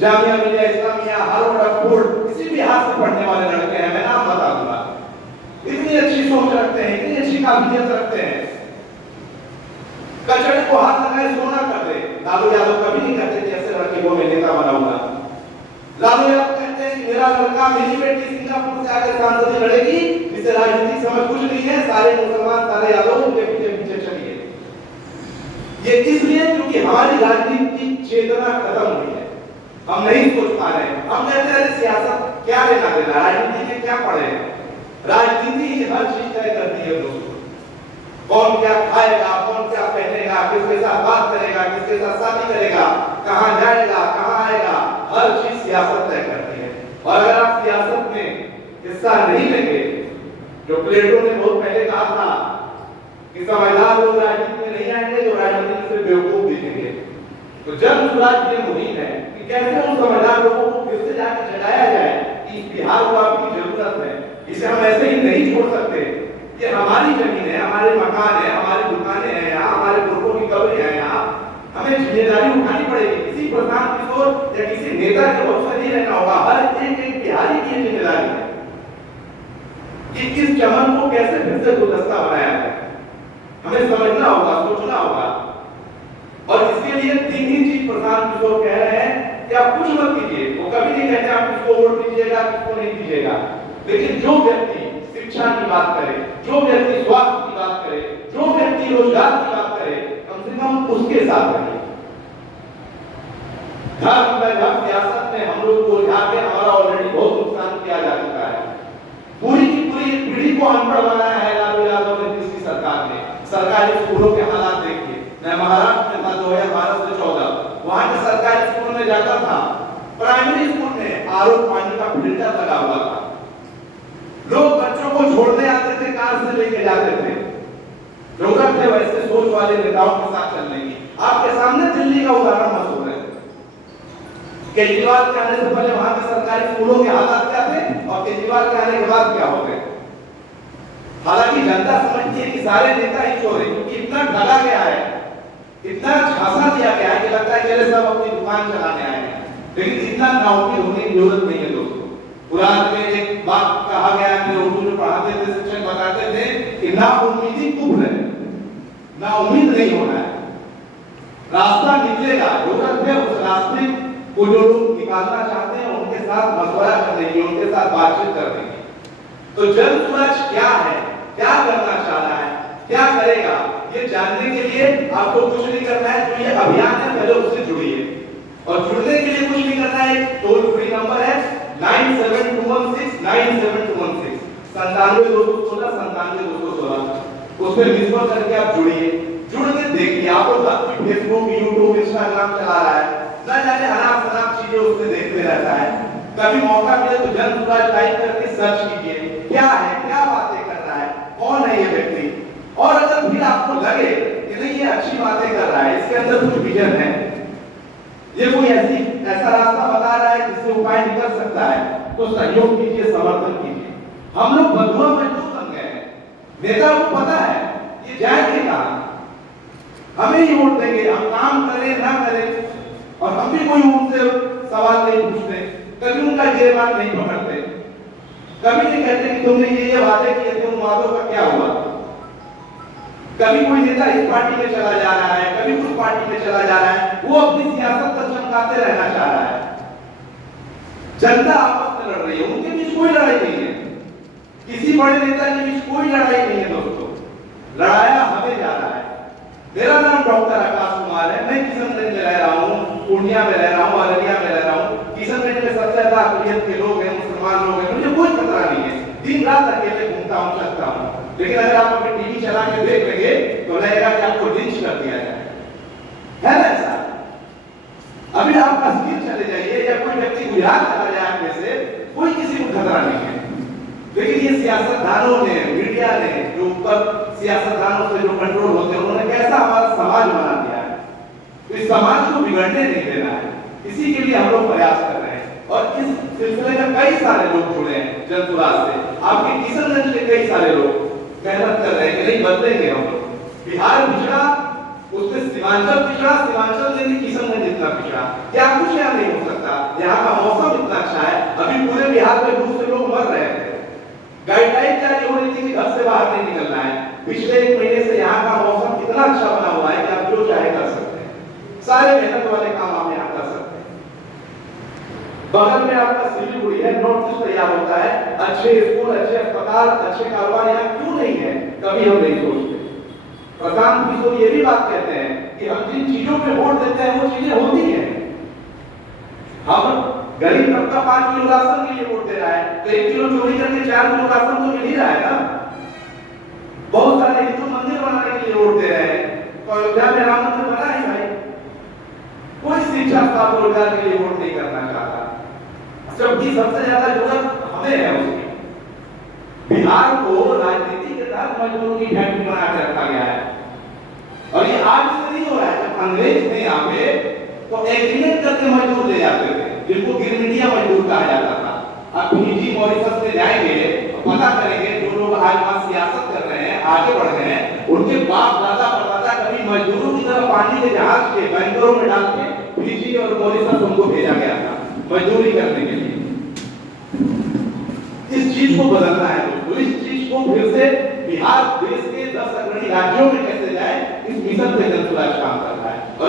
Jamia Millia Islamia, Harvard, Oxford, किसी भी हाथ से पढ़ने वाले लड़के हैं, मैं नाम बता दूंगा। इतनी अच्छी सोच रखते हैं, इतनी अच्छी काबिलियत रखते हैं, कचड़े को हाथ लगाए सोना कर दे। लालू यादव कभी नहीं कहते कि ऐसे लड़के को मैं नेता बनाऊंगा। लालू यादव कहते हैं कि मेरा लड़का, मेरी बेटी सिंगापुर से आकर सांसद लड़ेगी, जिसे राजनीति समझ कुछ नहीं है, सारे मुसलमान, सारे यादव उनके पीछे पीछे चलिए। ये इसलिए क्योंकि हमारी राजनीतिक चेतना खत्म हुई है, हम नहीं सोच पा रहे हैं। हम कहते हैं सियासत क्या लेना देना, राजनीति में क्या पड़े हैं। राजनीति ही हर चीज तय करती है दोस्तों। कौन क्या खाएगा, कौन क्या पहनेगा, किसके साथ बात करेगा, किसके साथ शादी करेगा, कहां जाएगा, कहां आएगा, हर चीज सियासत तय करती है। और अगर आप सियासत में हिस्सा नहीं लेंगे, जो प्लेटो ने बहुत पहले कहा था कि समझदार लोग राजनीति में नहीं आएंगे, जो राजनीति से बेवकूफ दिखेंगे। तो जन स्वराज ये मुहिम है कि कैसे उन समझदार लोगों को फिर से जाकर जगाया जाए कि बिहार को आपकी जरूरत है, इसे हम ऐसे ही नहीं छोड़ सकते। ये हमारी जमीन है, हमारे मकान है, हमारी दुकानें हैं, यहाँ हमारे बुजुर्गों की कब्रें हैं, यहाँ हमें जिम्मेदारी उठानी पड़ेगी। किसी प्रशांत किशोर या किसी नेता के बहुत से नहीं रहना होगा, हर एक बिहारी की जिम्मेदारी है कि इस चमन को कैसे फिर से गुलदस्ता बनाया जाए। हमें समझना होगा, सोचना होगा। और इसके लिए तीन ही चीज प्रशांत किशोर कह रहे हैं कि आप कुछ मत कीजिए। वो कभी नहीं कहते आप किसको वोट दीजिएगा, किसको नहीं दीजिएगा, लेकिन जो व्यक्ति शिक्षा की बात करे, जो व्यक्ति स्वास्थ्य की बात करे, जो व्यक्ति रोजगार की बात करे, कम से कम उसके साथ रहिए। धर्म सियासत में हम लोग को उलझा के हमारा ऑलरेडी बहुत नुकसान किया जा चुका है। पूरी की पूरी पीढ़ी को अनपढ़ बनाया है लालू यादव ने पिछली सरकार ने। सरकारी स्कूलों के हालात देखिए। मैं महाराष्ट्र में था 2012 से 14, वहां के सरकारी स्कूल में जाता था, प्राइमरी स्कूल में आरओ पानी का फिल्टर लगा हुआ था। लोग बच्चों को छोड़ने आते थे, कार से लेके जाते थे। जरूरत है वैसे सोच वाले नेताओं के साथ चलने की। आपके सामने दिल्ली का उदाहरण मशहूर है। केजरीवाल के आने से पहले वहां के सरकारी स्कूलों के हालात क्या थे और केजरीवाल के आने के बाद क्या हो गए। हालांकि जनता समझती है कि सारे नेता ही चोर हैं, क्योंकि इतना ढला गया है, इतना झांसा दिया गया है कि लगता है कि सब अपनी दुकान चलाने आए हैं। लेकिन इतना नाउमीद होने की जरूरत नहीं है दोस्तों। कुरान में एक बात कहा गया है, उर्दू में पढ़ाते थे, शिक्षक बताते थे कि ना उम्मीदी कुफ्र है, ना उम्मीद नहीं होना है, रास्ता निकलेगा। जरूरत है उस रास्ते को जो लोग निकालना चाहते हैं उनके साथ मशवरा करने की, उनके साथ बातचीत करने की। तो जन स्वराज क्या है, क्या करना चाह रहा है, क्या करेगा, ये जानने के लिए आपको कुछ नहीं करना है। जो ये अभियान है पहले उससे जुड़िए, और जुड़ने के लिए कुछ नहीं करना है। टोल फ्री नंबर है 9721697216 972216 उसमें मिस कॉल करके आप जुड़िए। जुड़ के देखिए, आपको फेसबुक, यूट्यूब, इंस्टाग्राम चला रहा है, न जाने अनाप शनाप चीजें उसमें देखते रहता है। कभी मौका मिले तो जन स्वराज टाइप करके सर्च कीजिए, क्या है, क्या बातें कर रहा है, कौन है ये व्यक्ति। और अगर फिर आपको लगे कि नहीं ये अच्छी बातें कर रहा है, इसके अंदर कुछ विजन है, ये कोई ऐसा रास्ता बता रहा है जिससे उपाय निकल सकता है, तो सहयोग कीजिए, समर्थन कीजिए। हम लोग बंधुआ मजदूर बन गए हैं। नेता को पता है ये जाएंगे कहां, हमें ही वोट देंगे, हम काम करें ना करें, और हम भी कोई उनसे सवाल नहीं पूछते, कभी उनका जेबान नहीं पकड़ते, कभी नहीं कहते कि तुमने ये वादे किए थे, उन वादों का क्या हुआ। कभी कोई नेता इस पार्टी में चला जा रहा है, कभी उस पार्टी में चला जा रहा है, वो अपनी सियासत पर चमकाते रहना चाह रहा है। जनता आपस में लड़ रही है, उनके बीच कोई लड़ाई नहीं है, किसी बड़े नेता के बीच कोई लड़ाई नहीं है दोस्तों। लड़ाया हमें जा रहा है। मेरा नाम डॉक्टर आकाश कुमार है, मैं किशनगंज में रह रहा हूँ, पूर्णिया में रह रहा हूँ, अररिया में रह रहा हूँ। किशनगंज में सबसे ज्यादा अकलियत के लोग हैं, मुसलमान लोग हैं, मुझे कोई खतरा नहीं है, दिन रात अकेले घूमता हूँ, चलता हूँ। लेकिन अगर आप अपनी टीवी चला के देख लेंगे तो लगेगा कि आपको लिंच कर दिया जाए, है ना ऐसा। अभी आप कश्मीर चले जाइए या कोई व्यक्ति गुजरात चला जाए आपने से, कोई किसी को खतरा नहीं है। लेकिन ये सियासतदानों ने, मीडिया ने, जो ऊपर सियासतदानों से जो कंट्रोल होते हैं, उन्होंने कैसा हमारा समाज बना दिया है। तो इस समाज को बिगड़ने नहीं देना है, इसी के लिए हम लोग प्रयास कर रहे हैं। और इस सिलसिले में कई सारे लोग जुड़े हैं जन स्वराज से। आपके किशनगंज के कई सारे लोग मेहनत कर रहे हैं कि नहीं बदलेंगे हम लोग। बिहार पिछड़ा, उसमें सीमांचल पिछड़ा, सीमांचल से किशनगंज इतना पिछड़ा, क्या कुछ यहाँ नहीं हो सकता। सारे मेहनत वाले काम आप यहाँ कर सकते हैं। बगल में आपका सिलीगुड़ी है, नॉर्थ ईस्ट तैयार होता है, अच्छे स्कूल, अच्छे अस्पताल, अच्छे कारोबार यहाँ क्यों नहीं है, कभी हम नहीं सोचते। प्रशांत किशोर ये भी बात कहते हैं कि हम जिन चीजों पे वोट देते हैं वो चीजें होती हैं। हम गरीब तबका 5 किलो राशन के लिए वोट दे रहा है, तो 1 किलो चोरी करके 4 किलो राशन तो मिल ही रहा है ना। बहुत सारे हिंदू मंदिर बनाने के लिए वोट दे रहे हैं, तो अयोध्या में राम मंदिर बना है भाई। कोई शिक्षा स्थापना रोजगार के लिए वोट नहीं करना चाहता, जबकि सबसे ज्यादा जरूरत हमें है उसकी। बिहार को राजनीति के तहत मजदूरों की फैक्ट्री बना के रखा गया है, और ये आज से नहीं हो रहा है। जब अंग्रेज थे यहाँ पे तो एग्रीमेंट करके मजदूर ले जाते थे, जिनको गिरमिटिया मजदूर कहा जाता था। अब फिजी मॉरिशस में जाएंगे तो पता करेंगे, जो लोग आज वहां सियासत कर रहे हैं, आगे बढ़ रहे हैं, उनके बाप दादा परदादा कभी मजदूरों की तरह पानी के जहाज के बैंकरों में डाल के फिजी और मॉरिशस उनको भेजा गया था मजदूरी करने के लिए। इस चीज को बदलना है दोस्तों, इस चीज को फिर से बिहार देश के 10 अग्रणी राज्यों में कैसे जाए, इस मिशन पे जनसुराज काम कर रहा है।